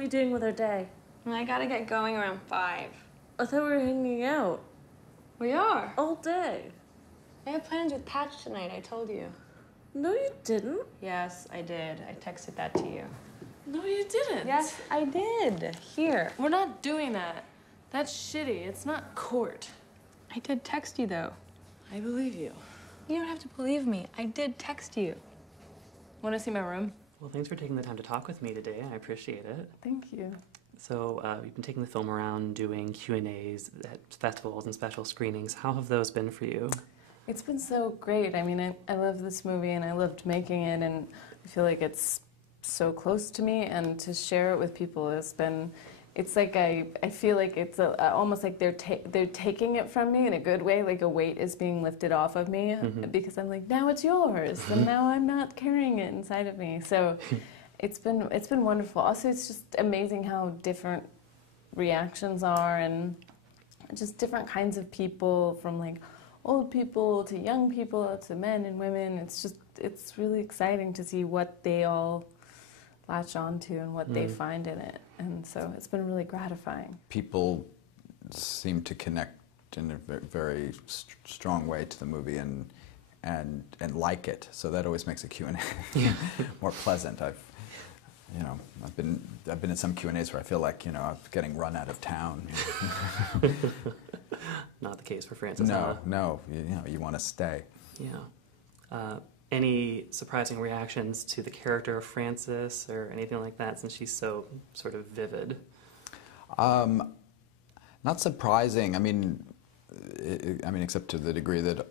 we doing with our day? I gotta get going around 5. I thought we were hanging out. We are. All day. I have plans with Patch tonight, I told you. No, you didn't. Yes, I did. I texted that to you. No, you didn't. Yes, I did. Here. We're not doing that. That's shitty. It's not court. I did text you, though. I believe you. You don't have to believe me. I did text you. Want to see my room? Well, thanks for taking the time to talk with me today. I appreciate it. Thank you. So we've been taking the film around, doing Q&As at festivals and special screenings. How have those been for you? It's been so great. I mean, I love this movie and I loved making it, and I feel like it's so close to me, and to share it with people has been, it's like I feel like it's almost like they're taking it from me in a good way, like a weight is being lifted off of me, because I'm like, now it's yours, and now I'm not carrying it inside of me. So it's been wonderful. Also, it's just amazing how different reactions are, and just different kinds of people, from like old people to young people to men and women. It's really exciting to see what they all latch onto and what they find in it, and so it's been really gratifying. People seem to connect in a very strong way to the movie and like it, so that always makes a Q&A more pleasant. I've been in some Q&As where I feel like I'm getting run out of town. Not the case for Frances. No, you want to stay. Yeah. Any surprising reactions to the character of Frances or anything like that, since she's so sort of vivid? Not surprising. I mean, except to the degree that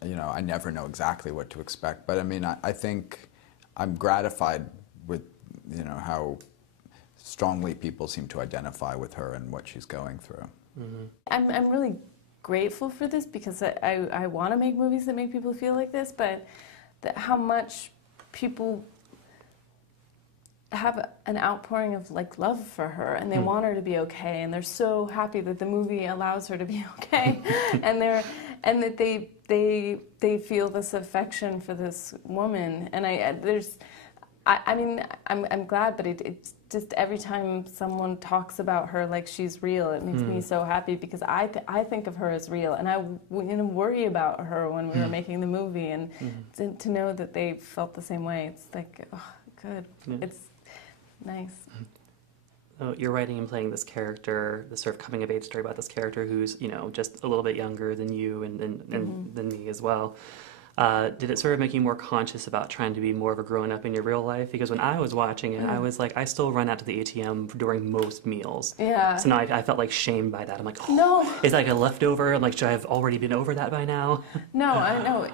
I never know exactly what to expect. But I mean, I think I'm gratified with how strongly people seem to identify with her and what she's going through. Mm-hmm. I'm really grateful for this, because I want to make movies that make people feel like this, but how much people have an outpouring of like love for her, and they want her to be okay, and they're so happy that the movie allows her to be okay, and that they feel this affection for this woman, and I mean, I'm glad, but it's just every time someone talks about her like she's real, it makes me so happy, because I think of her as real, and I worry about her when we were making the movie, and to know that they felt the same way, it's like, oh, good. Yeah. It's nice. So you're writing and playing this character, this sort of coming of age story about this character who's just a little bit younger than you and than me as well. Did it sort of make you more conscious about trying to be more of a grown-up in your real life? Because when I was watching it, I was like, I still run out to the ATM during most meals. Yeah. So now I felt like shamed by that. I'm like, oh, no. Is that like a leftover? I'm like, should I have already been over that by now? No, I know.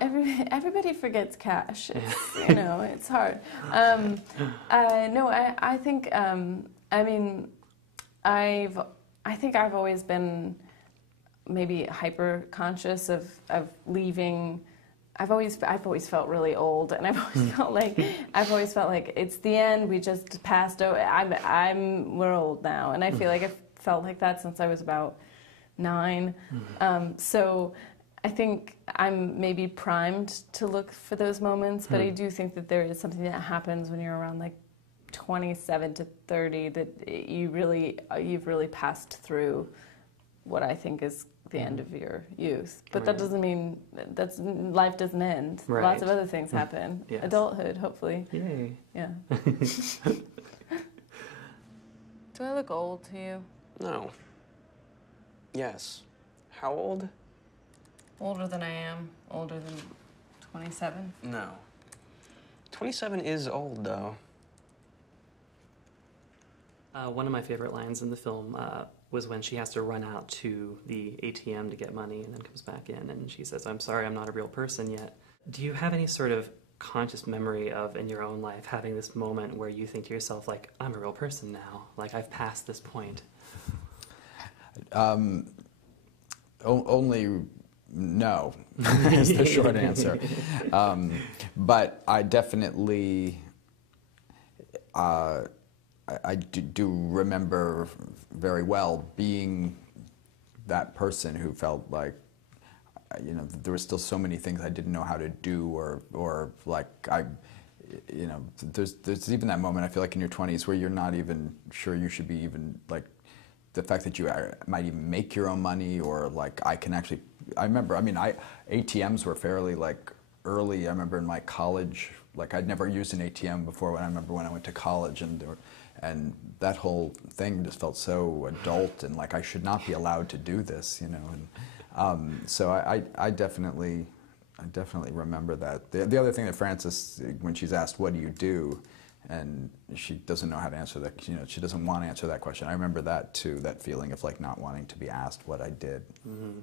Everybody forgets cash. It's, it's hard. No, I think, I mean, I think I've always been maybe hyper conscious of leaving. I've always felt really old, and I've always felt like it's the end. We just passed over. We're old now, and I feel like I've felt like that since I was about 9. So I think I'm maybe primed to look for those moments, but I do think that there is something that happens when you're around like 27 to 30 that you've really passed through what I think is the end of your youth. But that doesn't mean life doesn't end. Right. Lots of other things happen. Yes. Adulthood, hopefully. Yay. Yeah. Do I look old to you? No. Yes. How old? Older than I am. Older than 27. No. 27 is old, though. One of my favorite lines in the film was when she has to run out to the ATM to get money and then comes back in, and she says, "I'm sorry, I'm not a real person yet." Do you have any sort of conscious memory of, in your own life, having this moment where you think to yourself, like, I'm a real person now, like, I've passed this point? Only no, is the short answer. But I definitely... I do remember very well being that person who felt like, there were still so many things I didn't know how to do, or like you know, there's even that moment I feel like in your 20s where you're not even sure you should be even like the fact that you might even make your own money, or like I remember, I mean, ATMs were fairly like early. I remember in my college, like I'd never used an ATM before when I went to college, and that whole thing just felt so adult and like I should not be allowed to do this, you know. And so I definitely remember that. The other thing that Frances, when she's asked, "What do you do?" and she doesn't know how to answer that, you know, she doesn't want to answer that question. I remember that too, that feeling of like not wanting to be asked what I did. Mm-hmm.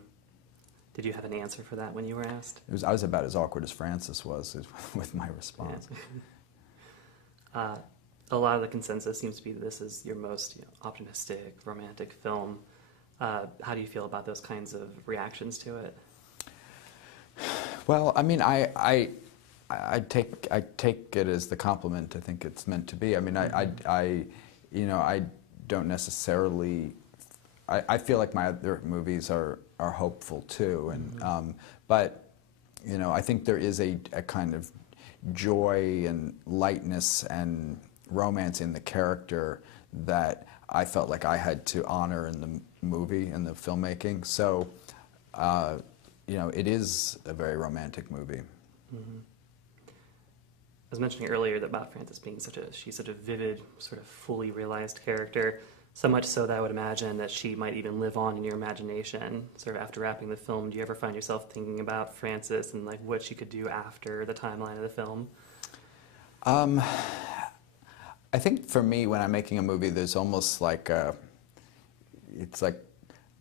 Did you have an answer for that when you were asked? I was about as awkward as Frances was with my response. Yeah. A lot of the consensus seems to be that this is your most optimistic, romantic film. How do you feel about those kinds of reactions to it? Well, I mean, I take it as the compliment I think it's meant to be. I mean, I don't necessarily. I feel like my other movies are hopeful too, and but you know, I think there is a kind of joy and lightness and romance in the character that I felt like I had to honor in the movie, in the filmmaking. So, you know, it is a very romantic movie. Mm-hmm. I was mentioning earlier about Frances being she's such a vivid, sort of fully realized character, so much so that I would imagine that she might even live on in your imagination. Sort of after wrapping the film, do you ever find yourself thinking about Frances and like what she could do after the timeline of the film? I think for me, when I'm making a movie, there's almost like it's like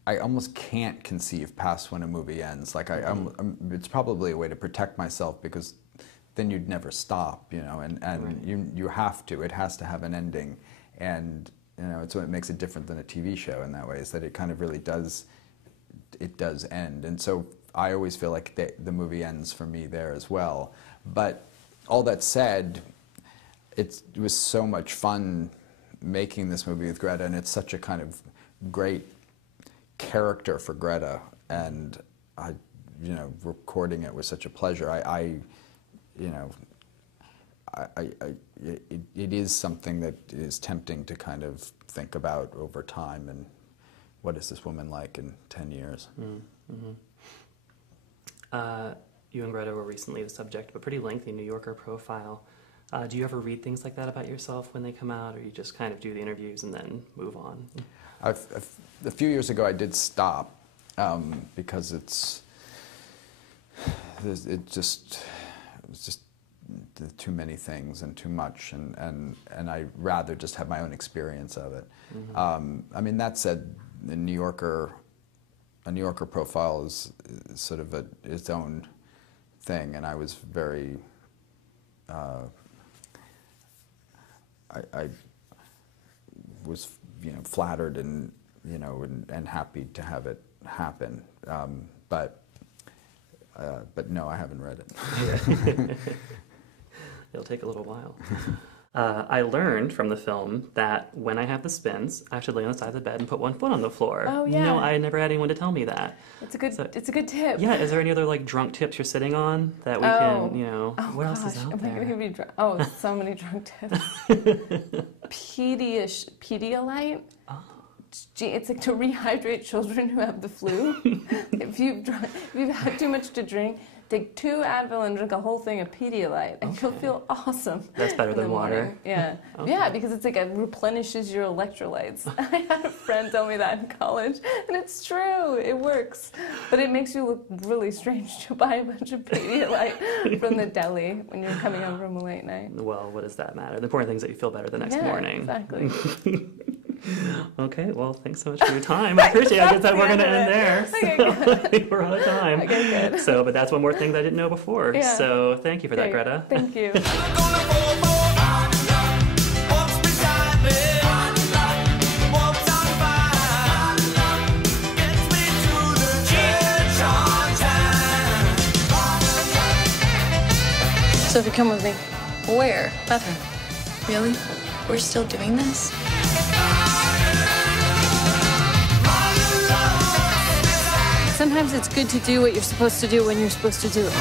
I almost can't conceive past when a movie ends. Like it's probably a way to protect myself, because then you'd never stop, you know, and right. you have to. It has to have an ending, and you know, it's what makes it different than a TV show in that way, is that it kind of really does. It does end, and so I always feel like the movie ends for me there as well. But all that said, it was so much fun making this movie with Greta, and it's such a kind of great character for Greta, and you know, recording it was such a pleasure. It is something that is tempting to kind of think about over time, and what is this woman like in 10 years? Mm-hmm. You and Greta were recently the subject of a pretty lengthy New Yorker profile. Do you ever read things like that about yourself when they come out, or you just kind of do the interviews and then move on? A few years ago I did stop, because it was just too many things and too much, and I'd rather just have my own experience of it. Mm-hmm. I mean, that said, a New Yorker profile is sort of its own thing, and I was very I was, you know, flattered and, you know, and happy to have it happen, but no, I haven't read it. It'll take a little while. I learned from the film that when I have the spins, I should lay on the side of the bed and put one foot on the floor. Oh, yeah. No, I never had anyone to tell me that. It's a good tip. Yeah, is there any other like drunk tips you're sitting on that we can, you know, what else is out there? Am I gonna be drunk? Oh, so many drunk tips. Pedialyte. Oh. It's like to rehydrate children who have the flu. If you've had too much to drink, take 2 Advil and drink a whole thing of Pedialyte, and you'll feel awesome. That's better than water. Yeah. Okay. Yeah, because it's like it replenishes your electrolytes. I had a friend tell me that in college, and it's true. It works. But it makes you look really strange to buy a bunch of Pedialyte from the deli when you're coming home from a late night. Well, what does that matter? The important thing is that you feel better the next morning. Exactly. Okay, well, thanks so much for your time. I appreciate it. I guess that we're going to end there. Okay, so we're out of time. Okay, good. So, but that's one more thing that I didn't know before. Yeah. So thank you for that, Greta. Thank you. So if you come with me. Where? Bathroom. Really? We're still doing this? Sometimes it's good to do what you're supposed to do when you're supposed to do it.